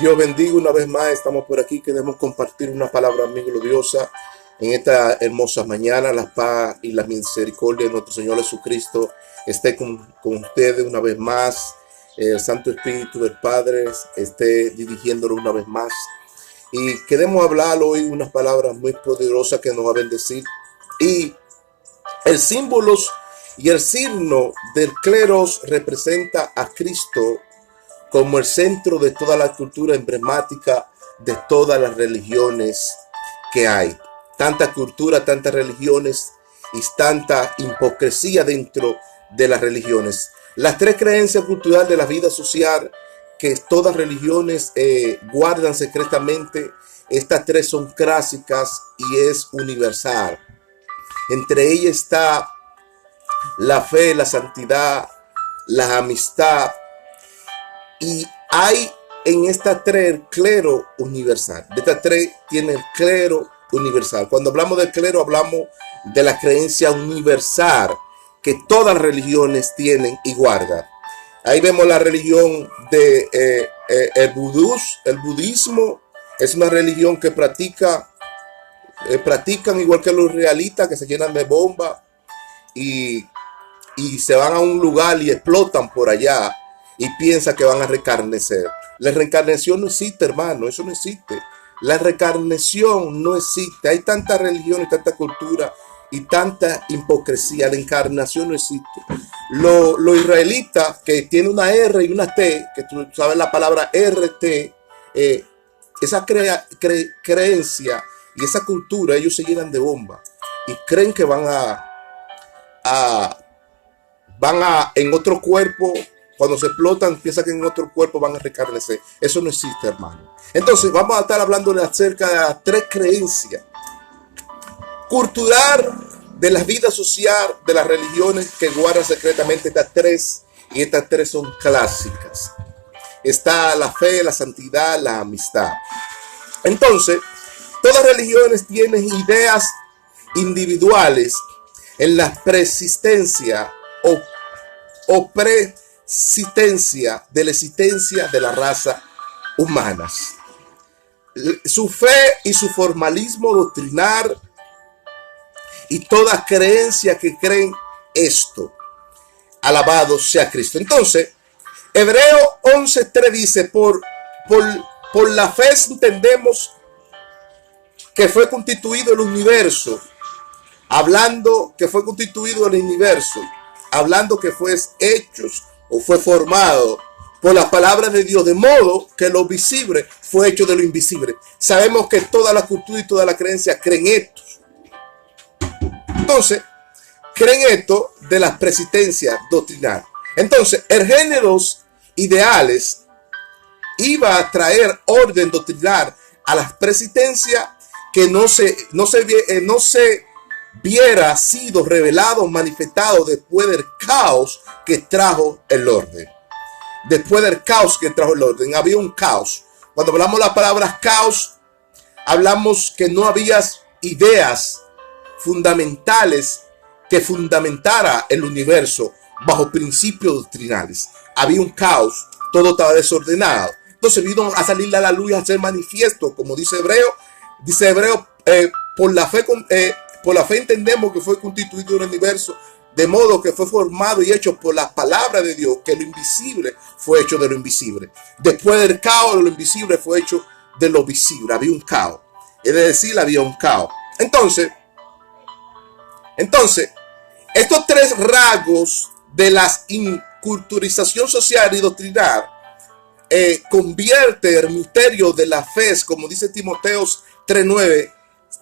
Dios bendiga una vez más. Estamos por aquí. Queremos compartir una palabra muy gloriosa en esta hermosa mañana. La paz y la misericordia de nuestro Señor Jesucristo esté con ustedes una vez más. El Santo Espíritu del Padre esté dirigiéndolo una vez más. Y queremos hablar hoy unas palabras muy poderosas que nos va a bendecir. Y el símbolo y el signo del cleros representa a Cristo como el centro de toda la cultura emblemática de todas las religiones que hay. Tanta cultura, tantas religiones y tanta hipocresía dentro de las religiones. Las tres creencias culturales de la vida social que todas religiones guardan secretamente, estas tres son clásicas y es universal. Entre ellas está la fe, la santidad, la amistad. Y hay en estas tres el clero universal. De estas tres tiene el clero universal. Cuando hablamos del clero, hablamos de la creencia universal que todas las religiones tienen y guardan. Ahí vemos la religión de el budismo. Es una religión que practican igual que los realistas, que se llenan de bombas y, y se van a un lugar y explotan por allá y piensan que van a reencarnecer. La reencarnación no existe, hermano, eso no existe. La reencarnación no existe. Hay tanta religión y tanta cultura y tanta hipocresía. La encarnación no existe. Los israelitas, que tiene una R y una T, que tú sabes la palabra RT, esa creencia y esa cultura, ellos se llenan de bomba y creen que a en otro cuerpo. Cuando se explotan, piensan que en otro cuerpo van a reencarnecer. Eso no existe, hermano. Entonces, vamos a estar hablando acerca de las tres creencias cultural de la vida social de las religiones que guardan secretamente estas tres, y estas tres son clásicas. Está la fe, la santidad, la amistad. Entonces, todas religiones tienen ideas individuales en la persistencia o preexistencia de la existencia de la raza humanas. Su fe y su formalismo doctrinal y toda creencia que creen esto. Alabado sea Cristo. Entonces, Hebreo 11:3 dice, por la fe entendemos que fue constituido el universo, hablando que fue constituido el universo, hablando que fue hecho o fue formado por las palabras de Dios, de modo que lo visible fue hecho de lo invisible. Sabemos que toda la cultura y toda la creencia creen esto. Entonces, creen esto de las persistencias doctrinales. Entonces, el géneros ideales iba a traer orden doctrinal a las persistencias que no se viera sido revelado, manifestado después del caos que trajo el orden. Después del caos que trajo el orden, había un caos. Cuando hablamos de la palabra caos, hablamos que no había ideas fundamentales que fundamentara el universo bajo principios doctrinales. Había un caos, todo estaba desordenado. Entonces vino a salir a la luz y a ser manifiesto, como dice Hebreo, por la fe entendemos que fue constituido el universo, de modo que fue formado y hecho por la palabra de Dios, que lo invisible fue hecho de lo invisible. Después del caos, lo invisible fue hecho de lo visible. Había un caos. Es decir, había un caos. Entonces, estos tres rasgos de la inculturización social y doctrinal convierte el misterio de la fe, como dice Timoteo 3:9.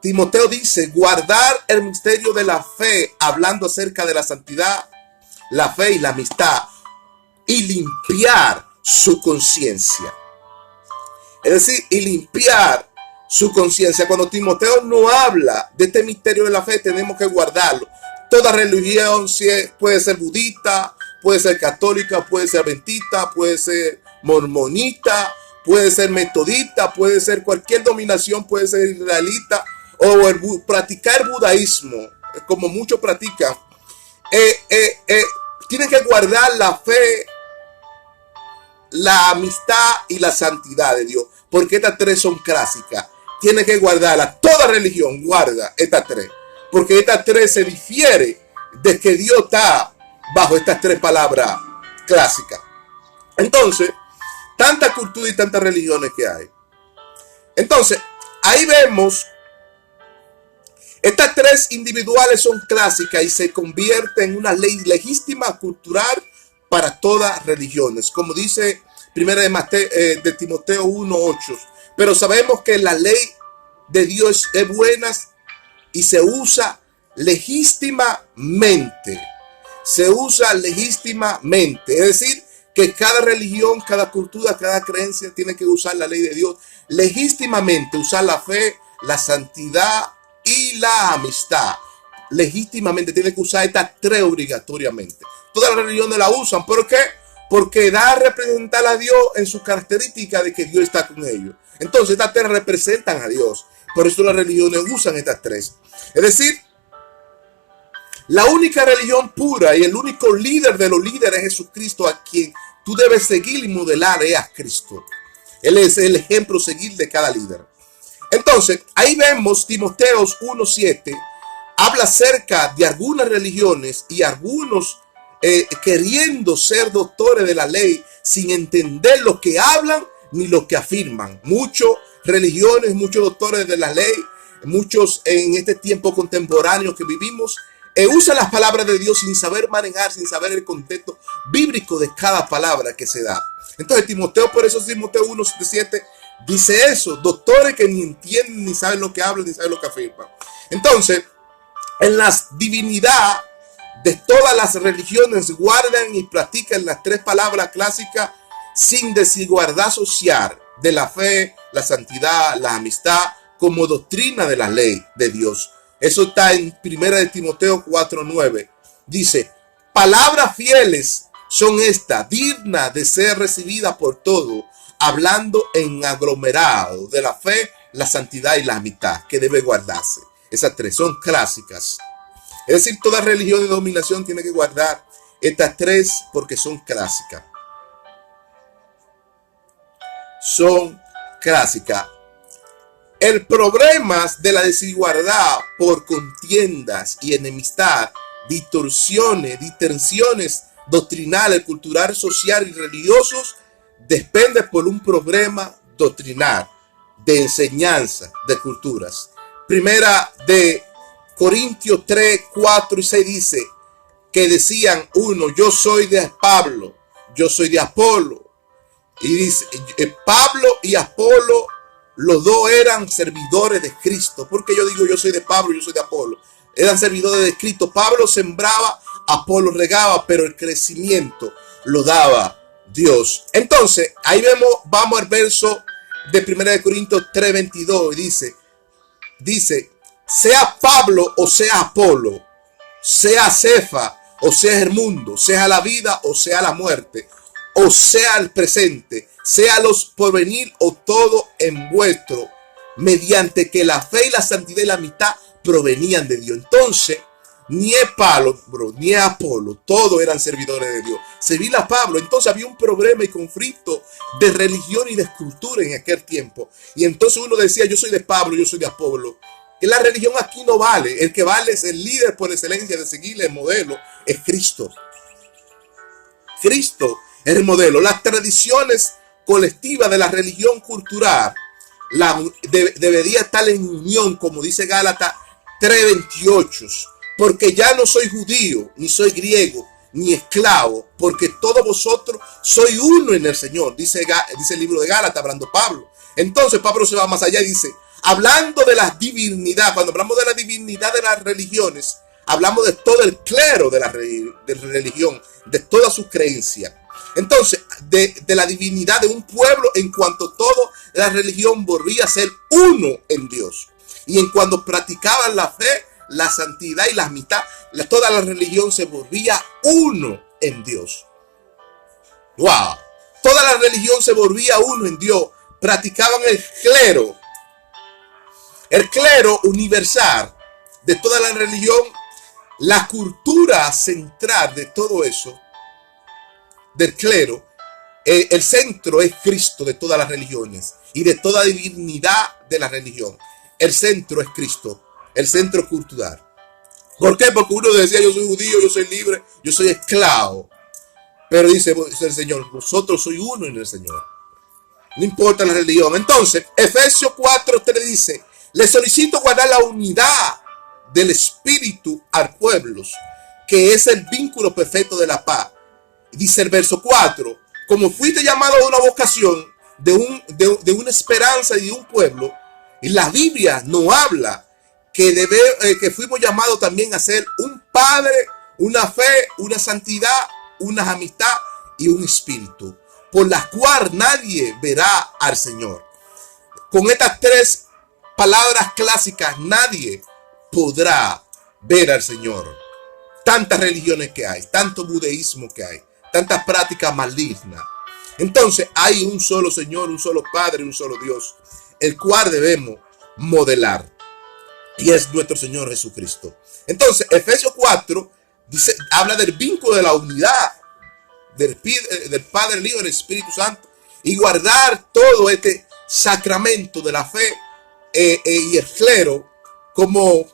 Timoteo dice, guardar el misterio de la fe, hablando acerca de la santidad, la fe y la amistad, y limpiar su conciencia. Es decir, y limpiar su conciencia. Cuando Timoteo no habla de este misterio de la fe, tenemos que guardarlo. Toda religión puede ser budista, puede ser católica, puede ser adventista, puede ser mormonita, puede ser metodista, puede ser cualquier dominación, puede ser israelita, o practicar budaísmo, como muchos practican. Tienen que guardar la fe, la amistad y la santidad de Dios, porque estas tres son clásicas. Tiene que guardarlas. Toda religión guarda estas tres, porque estas tres se difiere de que Dios está bajo estas tres palabras clásicas. Entonces, tanta cultura y tantas religiones que hay. Entonces, ahí vemos, estas tres individuales son clásicas y se convierten en una ley legítima cultural para todas religiones, como dice primera de Timoteo 1:8. Pero sabemos que la ley de Dios es buena y se usa legítimamente. Se usa legítimamente. Es decir, que cada religión, cada cultura, cada creencia tiene que usar la ley de Dios legítimamente. Usar la fe, la santidad y la amistad. Legítimamente tiene que usar estas tres obligatoriamente. Todas las religiones la usan. ¿Por qué? Porque da a representar a Dios en su característica de que Dios está con ellos. Entonces estas tres representan a Dios. Por eso las religiones usan estas tres. Es decir, la única religión pura y el único líder de los líderes es Jesucristo, a quien tú debes seguir y modelar es a Cristo. Él es el ejemplo seguir de cada líder. Entonces, ahí vemos Timoteos 1:7, habla acerca de algunas religiones y algunos queriendo ser doctores de la ley sin entender lo que hablan ni lo que afirman. Muchas religiones, muchos doctores de la ley, muchos en este tiempo contemporáneo que vivimos, usan las palabras de Dios sin saber manejar, sin saber el contexto bíblico de cada palabra que se da. Entonces Timoteo, por eso Timoteo 1:7 dice eso, doctores que ni entienden, ni saben lo que hablan, ni saben lo que afirman. Entonces, en la divinidad de todas las religiones guardan y practican las tres palabras clásicas sin desigualdad social de la fe, la santidad, la amistad, como doctrina de la ley de Dios. Eso está en 1 de Timoteo 4:9. Dice, palabras fieles son estas, dignas de ser recibidas por todos, hablando en aglomerado de la fe, la santidad y la amistad, que debe guardarse. Esas tres son clásicas. Es decir, toda religión de dominación tiene que guardar estas tres porque son clásicas. Son clásicas. El problema de la desigualdad por contiendas y enemistad, distorsiones doctrinales, culturales, sociales y religiosos depende por un problema doctrinal de enseñanza de culturas. Primera de Corintios 3:4-6 dice que decían uno, yo soy de Pablo, yo soy de Apolo. Y dice, Pablo y Apolo, los dos eran servidores de Cristo. Porque yo digo, yo soy de Pablo, yo soy de Apolo. Eran servidores de Cristo. Pablo sembraba, Apolo regaba, pero el crecimiento lo daba Dios. Entonces, ahí vamos al verso de 1 de Corintios 3:22 y dice, sea Pablo o sea Apolo, sea Cefa o sea el mundo, sea la vida o sea la muerte, o sea el presente, sea los porvenir o todo en vuestro, mediante que la fe y la santidad y la amistad provenían de Dios. Entonces, ni es Pablo, ni es Apolo, todos eran servidores de Dios. Servir a Pablo, entonces había un problema y conflicto de religión y de cultura en aquel tiempo. Y entonces uno decía, yo soy de Pablo, yo soy de Apolo. Que la religión aquí no vale. El que vale es el líder por excelencia de seguirle el modelo, es Cristo. Cristo es el modelo. Las tradiciones colectivas de la religión cultural debería estar en unión, como dice Gálatas 3:28. Porque ya no soy judío, ni soy griego, ni esclavo, porque todos vosotros sois uno en el Señor, dice el libro de Gálatas, hablando Pablo. Entonces Pablo se va más allá y dice, hablando de la divinidad, cuando hablamos de la divinidad de las religiones, hablamos de todo el clero de la religión, de toda su creencia. Entonces, de la divinidad de un pueblo en cuanto todo la religión volvía a ser uno en Dios. Y en cuanto practicaban la fe, la santidad y la amistad, toda la religión se volvía uno en Dios. ¡Wow! Toda la religión se volvía uno en Dios. Practicaban el clero universal de toda la religión, la cultura central de todo eso, del clero, el centro es Cristo de todas las religiones y de toda divinidad de la religión. El centro es Cristo, el centro cultural. ¿Por qué? Porque uno decía, yo soy judío, yo soy libre, yo soy esclavo. Pero dice el Señor, vosotros sois uno en el Señor. No importa la religión. Entonces, Efesios 4:3 dice, le solicito guardar la unidad del Espíritu al pueblo, que es el vínculo perfecto de la paz. Dice el verso 4, como fuiste llamado a una vocación de una esperanza y de un pueblo, y la Biblia nos habla que fuimos llamados también a ser un padre, una fe, una santidad, una amistad y un espíritu, por la cual nadie verá al Señor. Con estas tres palabras clásicas, nadie podrá ver al Señor. Tantas religiones que hay, tanto budeísmo que hay, tantas prácticas malignas. Entonces hay un solo Señor, un solo Padre, un solo Dios, el cual debemos modelar. Y es nuestro Señor Jesucristo. Entonces, Efesios 4 dice, habla del vínculo de la unidad del Padre, el Hijo y el Espíritu Santo, y guardar todo este sacramento de la fe y el clero como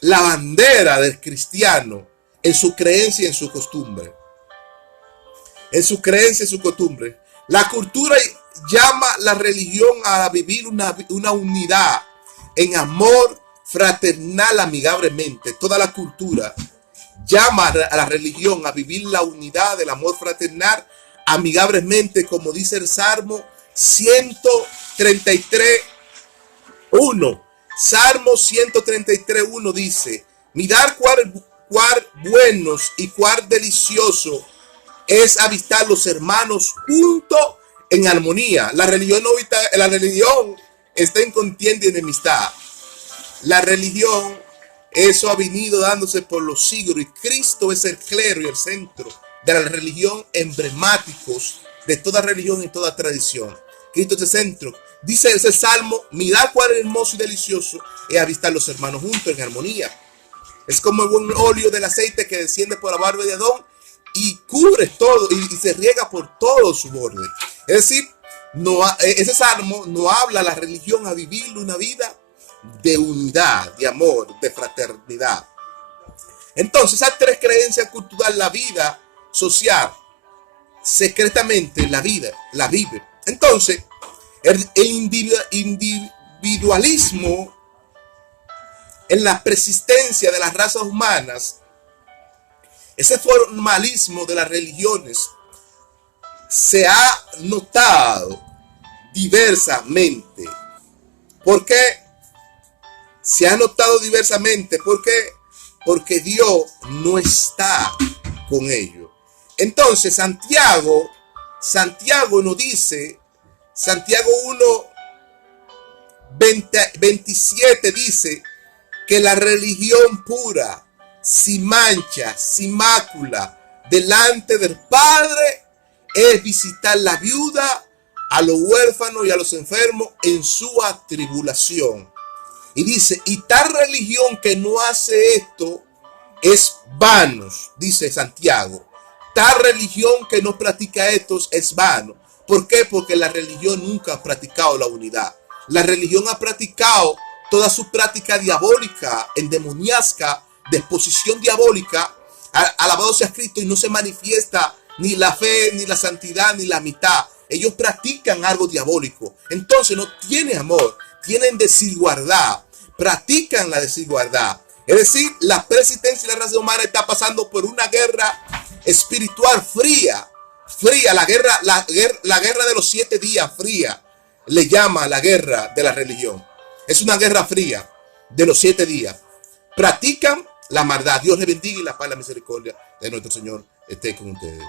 la bandera del cristiano en su creencia y en su costumbre. En su creencia y su costumbre. La cultura llama la religión a vivir una unidad en amor fraternal amigablemente. Toda la cultura llama a la religión a vivir la unidad del amor fraternal amigablemente, como dice el Salmo 133:1. Salmo 133:1 dice, mirad cuál buenos y cuál delicioso es avistar los hermanos juntos en armonía. La religión está en contienda y enemistad. La religión, eso ha venido dándose por los siglos, y Cristo es el clero y el centro de la religión, emblemáticos de toda religión y toda tradición. Cristo es el centro. Dice ese salmo, mirad cuál hermoso y delicioso es avistar los hermanos juntos en armonía. Es como el buen óleo del aceite que desciende por la barba de Adón y cubre todo y se riega por todo su borde. Es decir, ese salmo no habla a la religión a vivir una vida de unidad, de amor, de fraternidad. Entonces, esas tres creencias culturales, la vida social, secretamente la vive. Entonces, el individualismo en la persistencia de las razas humanas, ese formalismo de las religiones, se ha notado diversamente. ¿Por qué se ha notado diversamente? Porque Dios no está con ellos. Entonces Santiago nos dice, Santiago 1:27 dice que la religión pura, sin mancha, sin mácula, delante del Padre, es visitar la viuda, a los huérfanos y a los enfermos en su atribulación. Y dice, y tal religión que no hace esto es vano, dice Santiago. Tal religión que no practica esto es vano. ¿Por qué? Porque la religión nunca ha practicado la unidad. La religión ha practicado toda su práctica diabólica, endemoniasca, de exposición diabólica. Alabado sea Cristo, y no se manifiesta ni la fe, ni la santidad, ni la amistad. Ellos practican algo diabólico. Entonces no tienen amor, tienen desigualdad, practican la desigualdad. Es decir, la persistencia de la raza humana está pasando por una guerra espiritual fría, la guerra de los 7 días fría, le llama la guerra de la religión. Es una guerra fría de los 7 días. Practican la maldad. Dios les bendiga y la paz y la misericordia de nuestro Señor esté con ustedes.